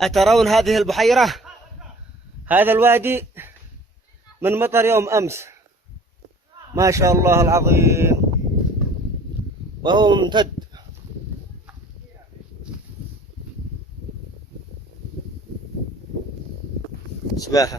أترون هذه البحيرة؟ هذا الوادي من مطر يوم أمس، ما شاء الله العظيم، وهو ممتد. سباحة.